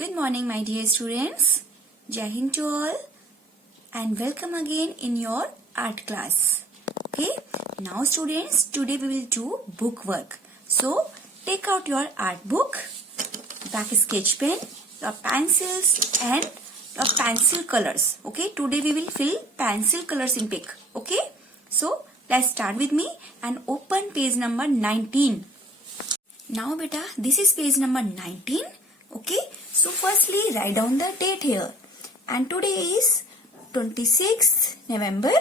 Good morning, my dear students. Jai Hind to all and welcome again in your art class. Okay, now students, today we will do book work. So, take out your art book, black sketch pen, your pencils and your pencil colors. Okay, today we will fill pencil colors in pick. Okay, so let's start with me and open page number 19. Now beta, this is page number 19. Okay, so firstly write down the date here. And today is 26th November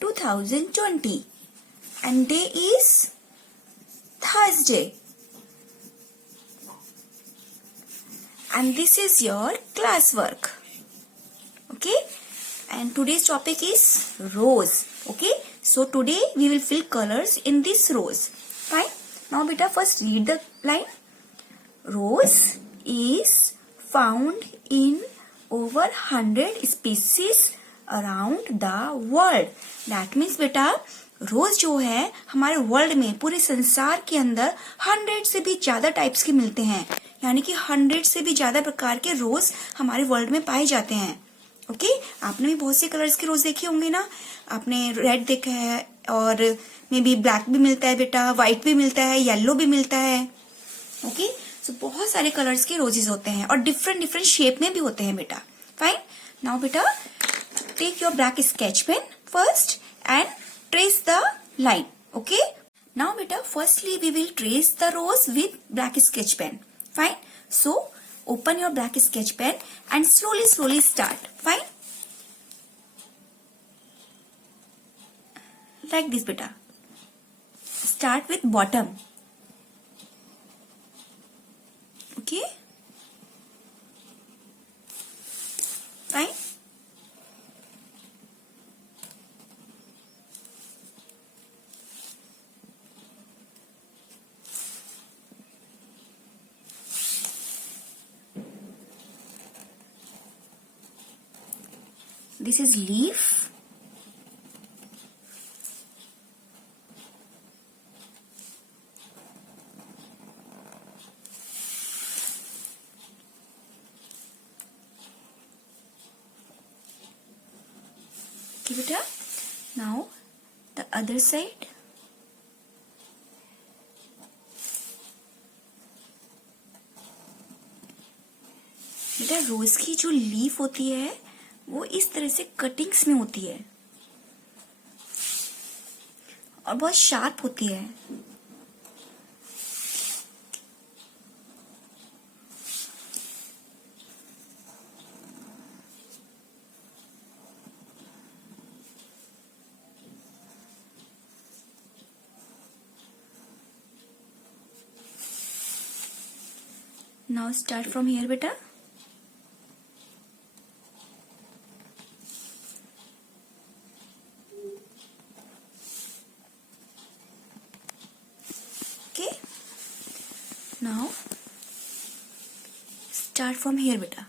2020. And day is Thursday. And this is your classwork. Okay, and today's topic is rose. Okay, so today we will fill colors in this rose. Fine. Now beta, first read the line. Rose is found in over 100 species around the world. That means बेटा रोज जो है हमारे वर्ल्ड में पूरे संसार के अंदर 100 से भी ज्यादा टाइप्स के मिलते हैं, यानी कि 100 से भी ज्यादा प्रकार के रोज हमारे वर्ल्ड में पाए जाते हैं. ओके, आपने भी बहुत से कलर्स के रोज देखे होंगे ना. आपने रेड देखा है और मे बी ब्लैक भी मिलता है बेटा, व्हाइट भी मिलता है, येलो भी मिलता है. ओके, सो बहुत सारे कलर्स के रोजेस होते हैं और डिफरेंट डिफरेंट शेप में भी होते हैं बेटा. फाइन. नाउ बेटा take your black sketch pen first and trace the line. Okay, now बेटा firstly we will trace the rose with black sketch pen. Fine. So open your black sketch pen and slowly start. Fine. Like this beta. Start with bottom. Okay. Fine. This is leaf. Okay, beta. Now the other side. बेटा रोज की जो लीफ होती है वो इस तरह से कटिंग्स में होती है और बहुत शार्प होती है. नाउ स्टार्ट फ्रॉम हियर बेटा. Now start from here beta.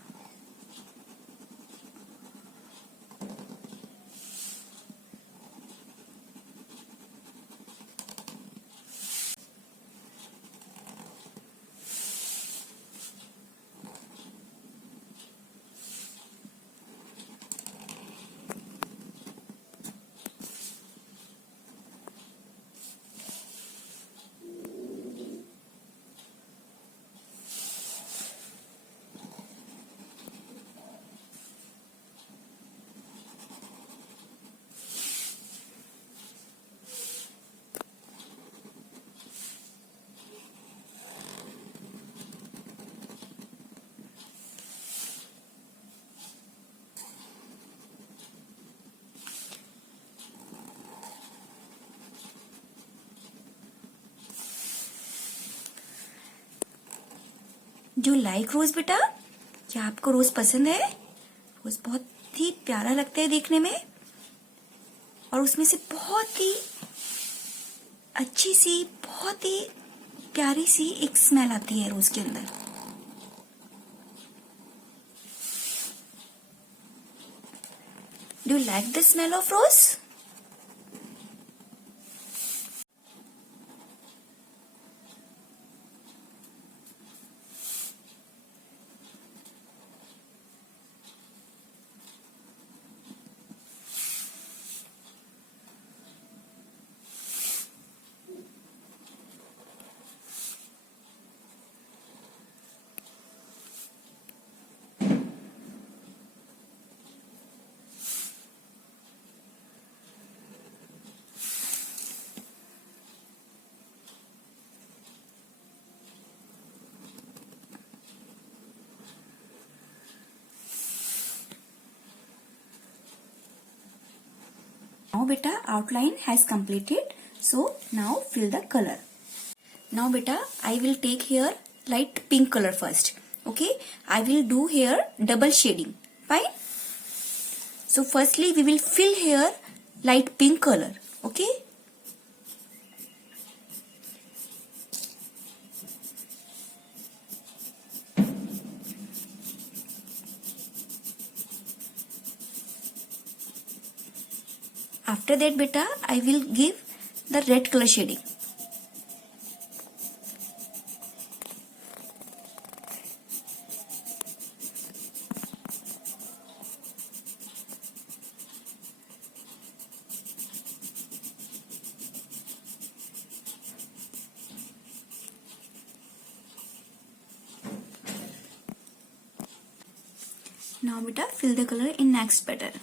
Do you like रोज बेटा? क्या आपको रोज पसंद है? रोज बहुत ही प्यारा लगता है देखने में और उसमें से बहुत ही अच्छी सी, बहुत ही प्यारी सी एक स्मेल आती है रोज के अंदर. Do you like the smell of rose? Now beta outline has completed. So now fill the color. Now beta I will take here light pink color first. Okay, I will do here double shading. Fine. So firstly we will fill here light pink color. Okay. After that beta I will give the red color shading. Now beta fill the color in next petal.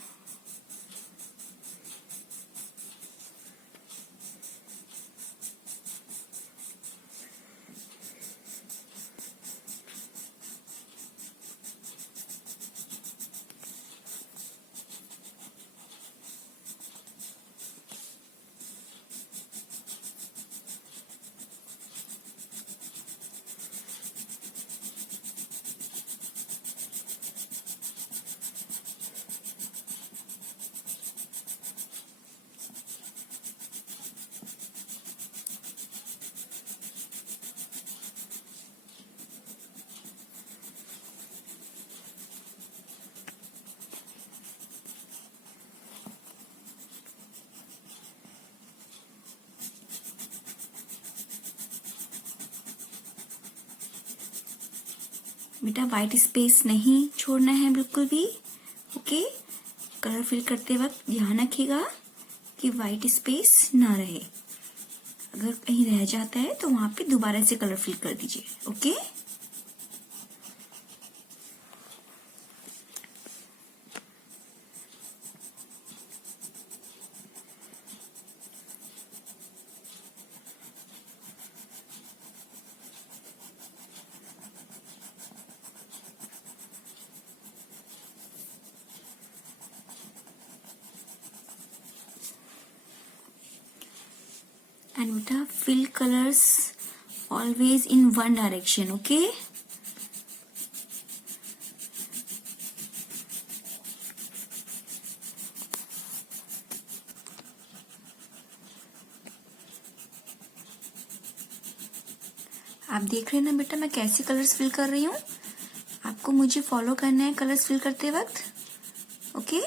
बेटा white space नहीं छोड़ना है बिल्कुल भी. Okay, colour fill करते वक्त ध्यान रखिएगा कि व्हाइट स्पेस ना रहे. अगर कहीं रह जाता है तो वहां पे दोबारा से कलर फिल कर दीजिए. Okay. And beta fill colors always in one direction. Okay. आप देख रहे हैं ना बेटा मैं कैसे कलर्स फिल कर रही हूँ. आपको मुझे फॉलो करना है कलर्स फिल करते वक्त. ओके.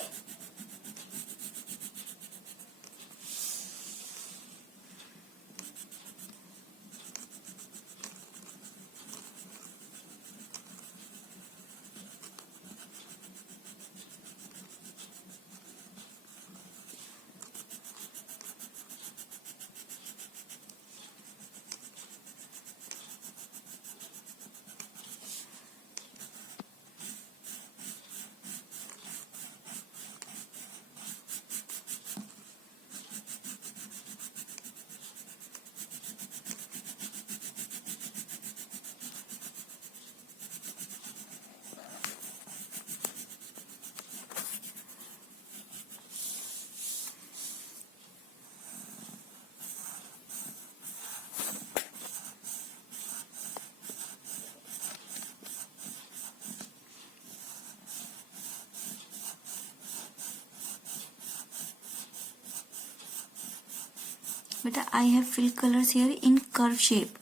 बेटा I have fill colours here in curve shape.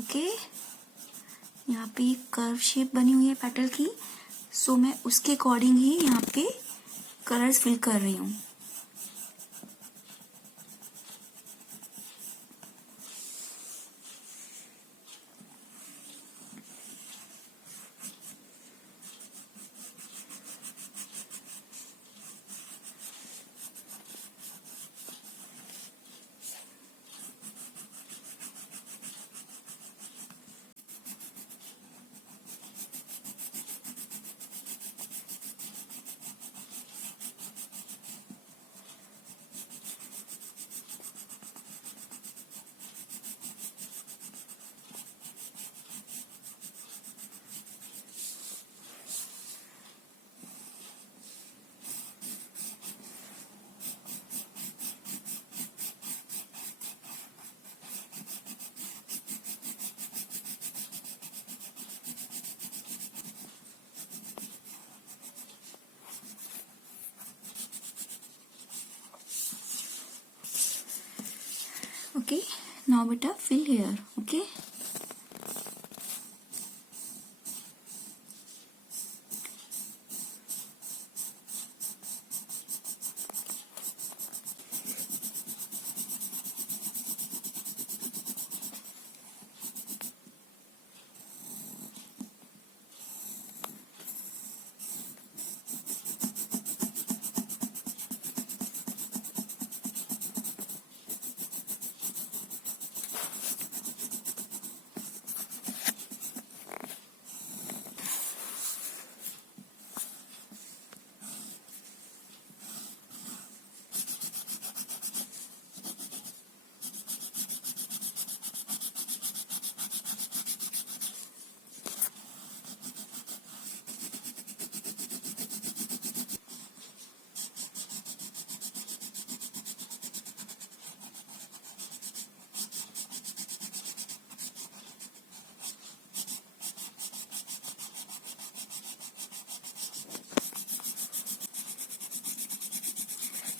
Okay, यहाँ पे एक कर्व शेप बनी हुई है पेटल की. सो मैं उसके अकॉर्डिंग ही यहाँ पे कलर्स फिल कर रही हूँ. Okay, now beta fill here. Okay.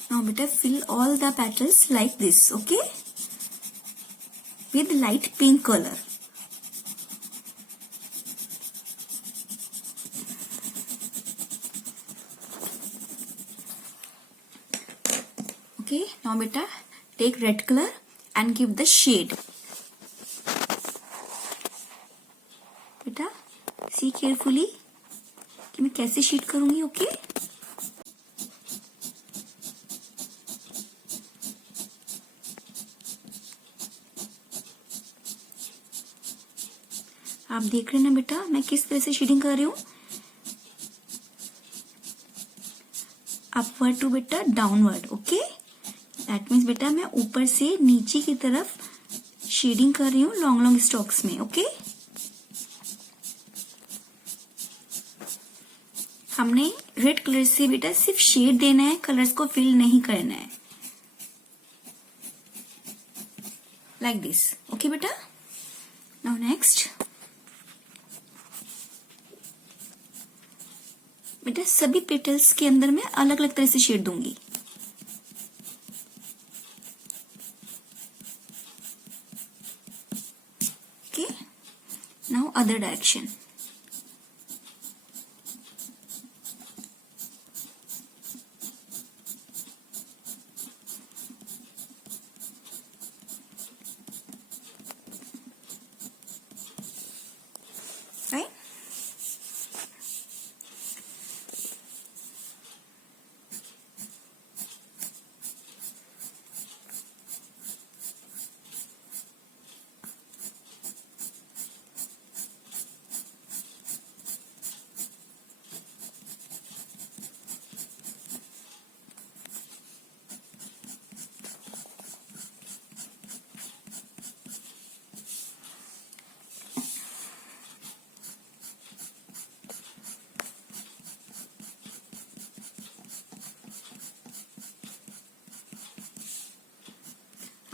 Now beta fill all the petals like this, okay? With light pink color. Okay, now beta take red color and give the shade. बेटा see carefully कि मैं कैसे शेड करूंगी, ओके? आप देख रहे हैं ना बेटा मैं किस तरह से शेडिंग कर रही हूँ. अपवर्ड टू बेटा डाउनवर्ड, ओके? दैट मीन्स बेटा मैं ऊपर से नीचे की तरफ शेडिंग कर रही हूँ लॉन्ग लॉन्ग स्ट्रोक्स में, ओके? हमने रेड कलर से बेटा सिर्फ शेड देना है, कलर्स को फिल नहीं करना है. लाइक दिस, ओके बेटा? नाउ नेक्स्ट बेटा सभी पेटल्स के अंदर मैं अलग अलग तरह से शेड दूंगी. Okay, now other direction. Right?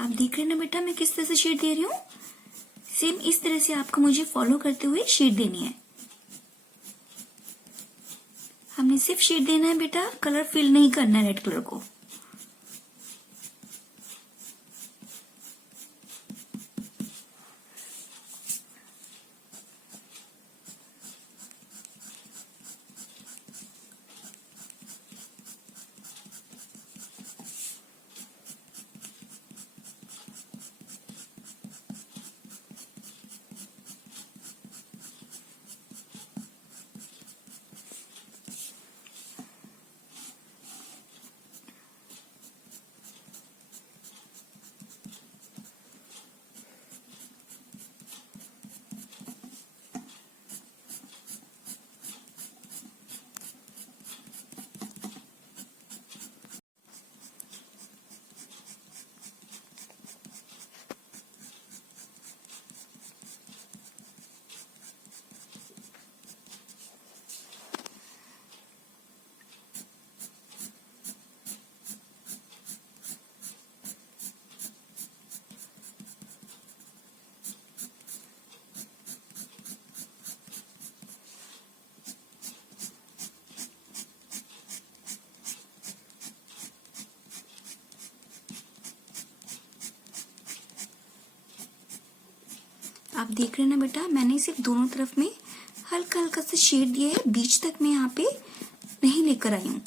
आप देख रहे हैं ना बेटा मैं किस तरह से शेड दे रही हूँ. सेम इस तरह से आपको मुझे फॉलो करते हुए शेड देनी है. हमने सिर्फ शेड देना है बेटा, कलर फिल नहीं करना है रेड कलर को. देख रहे हैं ना बेटा, मैंने सिर्फ दोनों तरफ में हल्का हल्का सा शेड दिया है, बीच तक मैं यहाँ पे नहीं लेकर आई हूँ।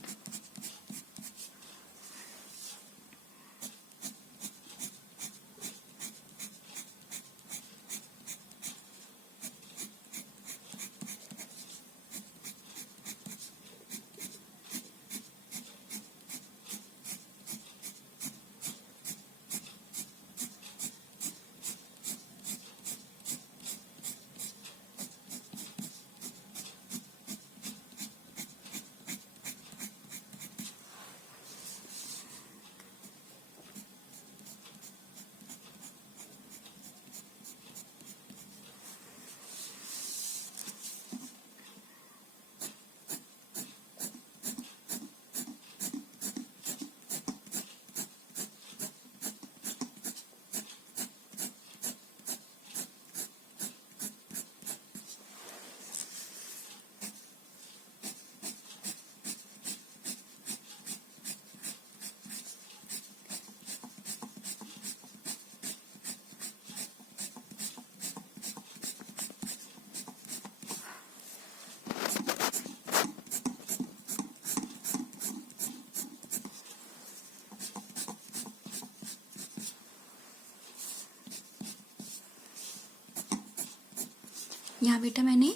यहाँ बेटा मैंने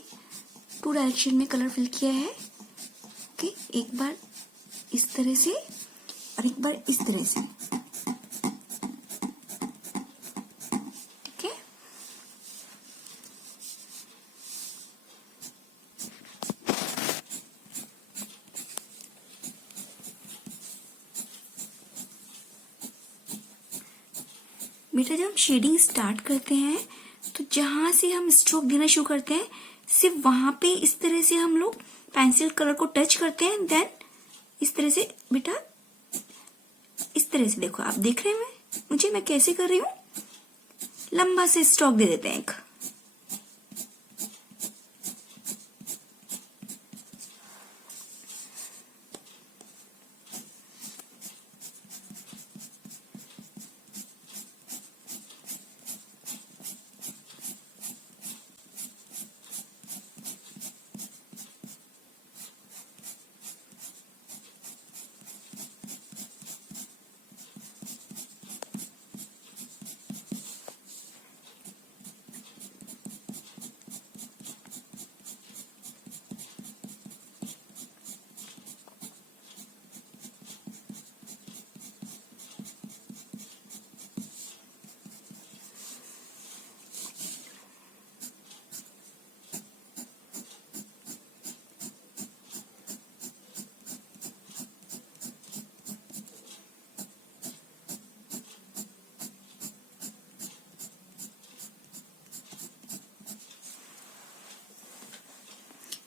2 डायरेक्शन में कलर फिल किया है। ओके, एक बार इस तरह से और एक बार इस तरह से। ठीक है, बेटा जब हम शेडिंग स्टार्ट करते हैं तो जहां से हम स्ट्रोक देना शुरू करते हैं, सिर्फ वहां पे इस तरह से हम लोग पेंसिल कलर को टच करते हैं। देन इस तरह से बेटा, इस तरह से देखो, आप देख रहे हैं मुझे मैं कैसे कर रही हूँ, लंबा से स्ट्रोक दे देते हैं एक।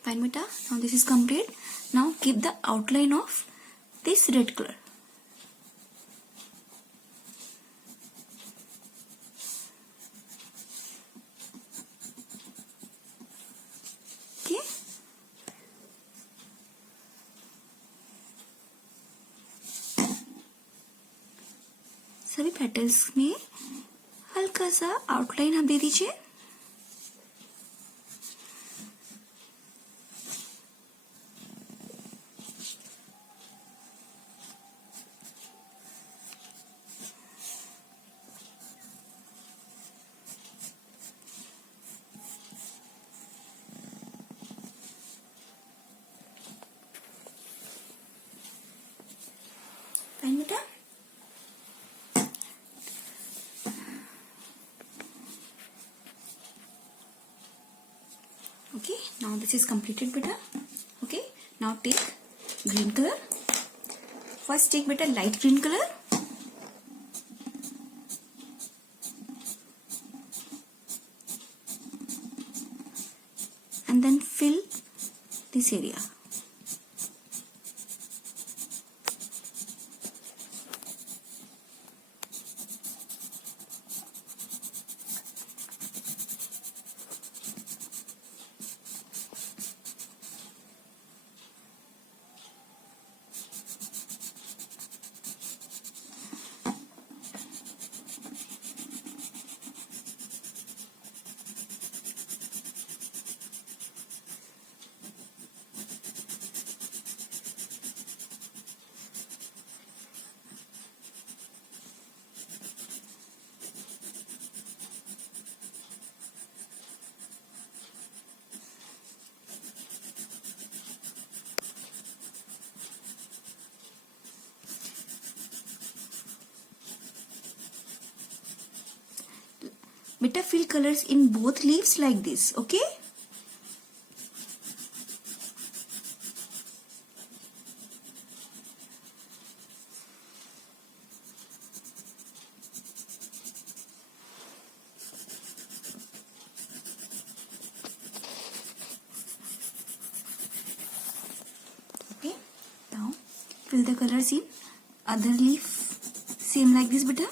Fine beta, now this is complete. Now keep the outline of this red color. Okay, सभी पेटल्स में हल्का सा आउटलाइन आप दे दीजिए। Fine beta. Okay, now this is completed beta. Okay, now take green color. First take beta light green color. And then fill this area. Beta, fill colors in both leaves like this. Okay. Okay. Now fill the colors in other leaf. Same like this, beta.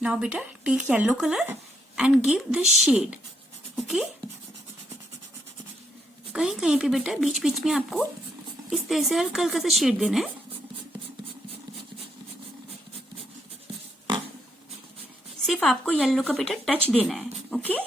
Now beta, take yellow color and give the shade. Okay. कहीं कहीं पे बेटा बीच बीच में आपको इस तरह से हल्का हल्का सा शेड देना है. सिर्फ आपको येलो का बेटा टच देना है. ओके.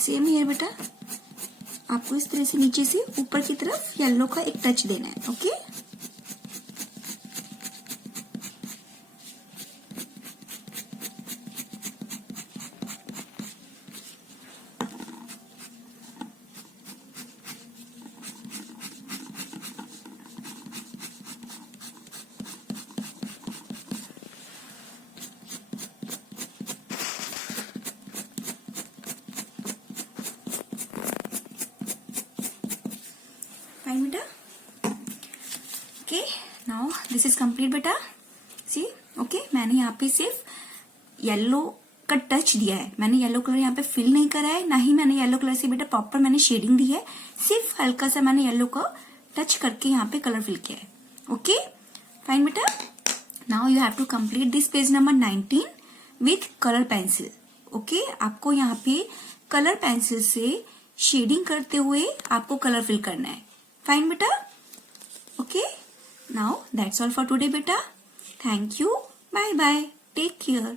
सेम हियर बेटा, आपको इस तरह से नीचे से ऊपर की तरफ येलो का एक टच देना है. Okay. Fine beta. Okay, now this is complete beta. See, okay, मैंने यहाँ पे सिर्फ येलो का टच दिया है. मैंने येलो कलर यहाँ पे फिल नहीं करा है, ना ही मैंने येलो कलर से बेटा प्रॉपर मैंने शेडिंग दी है. सिर्फ हल्का सा मैंने येलो का टच करके यहाँ पे कलर फिल किया है. ओके, फाइन बेटा. Now you have to complete this page number 19 with colour pencil. Okay, आपको यहाँ पे कलर पेंसिल से शेडिंग करते हुए आपको कलर फिल करना है. Fine beta. Okay. Now that's all for today beta. Thank you. Bye bye. Take care.